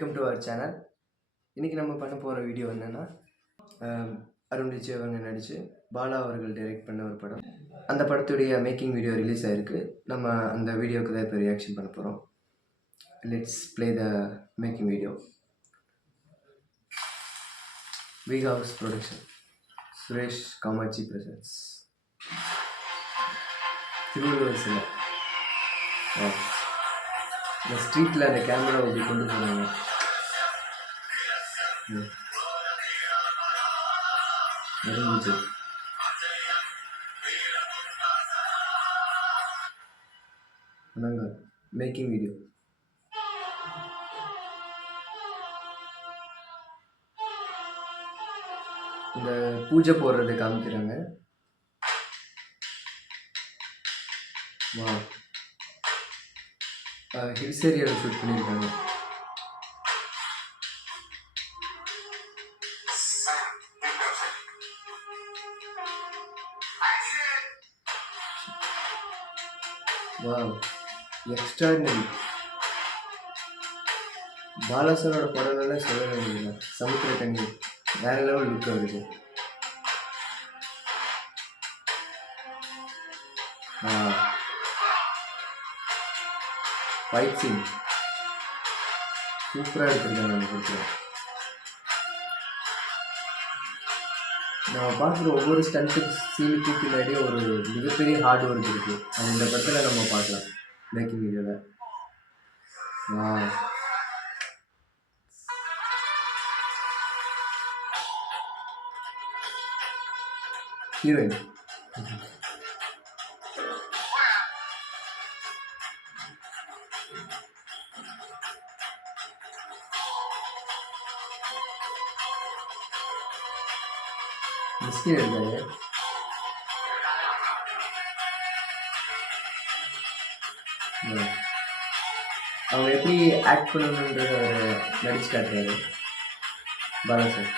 Welcome to our channel. இன்றைக்கி நம்ம பண்ண போகிற வீடியோ என்னென்னா, அருண் விஜய் அவங்க நடித்து பாலா அவர்கள் டைரக்ட் பண்ண ஒரு படம். அந்த படத்துடைய மேக்கிங் வீடியோ ரிலீஸ் ஆகிருக்கு. நம்ம அந்த வீடியோவுக்கு தான் இப்போ ரியாக்ஷன் பண்ண போகிறோம். Let's play the making video. V house production, Suresh Kamatchi presents, Thiruvalluvar சிலை. இந்த ஸ்ட்ரீட்டில் அந்த கேமரா அப்படி கொண்டு போகிறாங்க. இருந்துச்சு. Making video. இந்த பூஜை போடுறதை காமிக்கிறாங்க. ஹில்ஸ் ஏரியாவில் ஷூட் பண்ணியிருக்காங்க. Wow, extraordinary. பாலாசரோட படம்னால சொல்ல வேண்டியது. சமுத்திர கண்ணி வேற லெவல் லுக் வருது. ஃபைட் சீன் சூப்பராக எடுத்துருக்காங்க. நம்ம கொடுக்குறோம். நம்ம பார்க்குற ஒவ்வொரு ஸ்டண்ட்டு சீனுக்கு பின்னாடி ஒரு மிகப்பெரிய ஹார்ட் ஒர்க் இருக்குது. அது இந்த படத்தில் நம்ம பார்க்கலாம் மேக்கிங் வீடியோவில். ஹீரோயின் மிஸ்டே இருக்காரு. அவங்க எப்படி ஆக்ட் பண்ணணுன்றத நடிச்சு காட்டுறாரு பாலா சார்.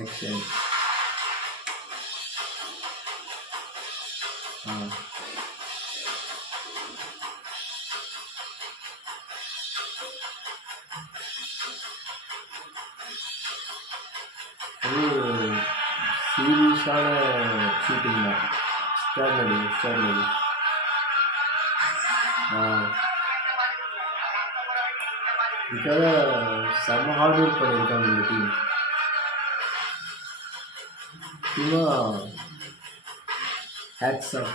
ஆக்ஷன். சீரியஸான ஷூட்டிங் தான். எக்ஸ்ட்ராடினரி. இதுக்காக செம்ம ஹார்ட் ஒர்க் பண்ணியிருக்காங்க இந்த டீம். Hats off.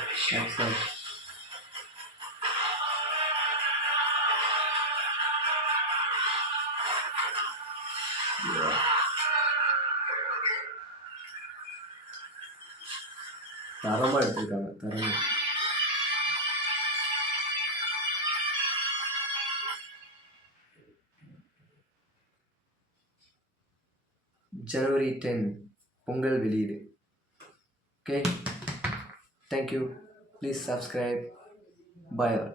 தரமாக எடுத்திருக்காங்க. January 10 பொங்கல் வெளியீடு. Okay, thank you. Please subscribe. Bye all.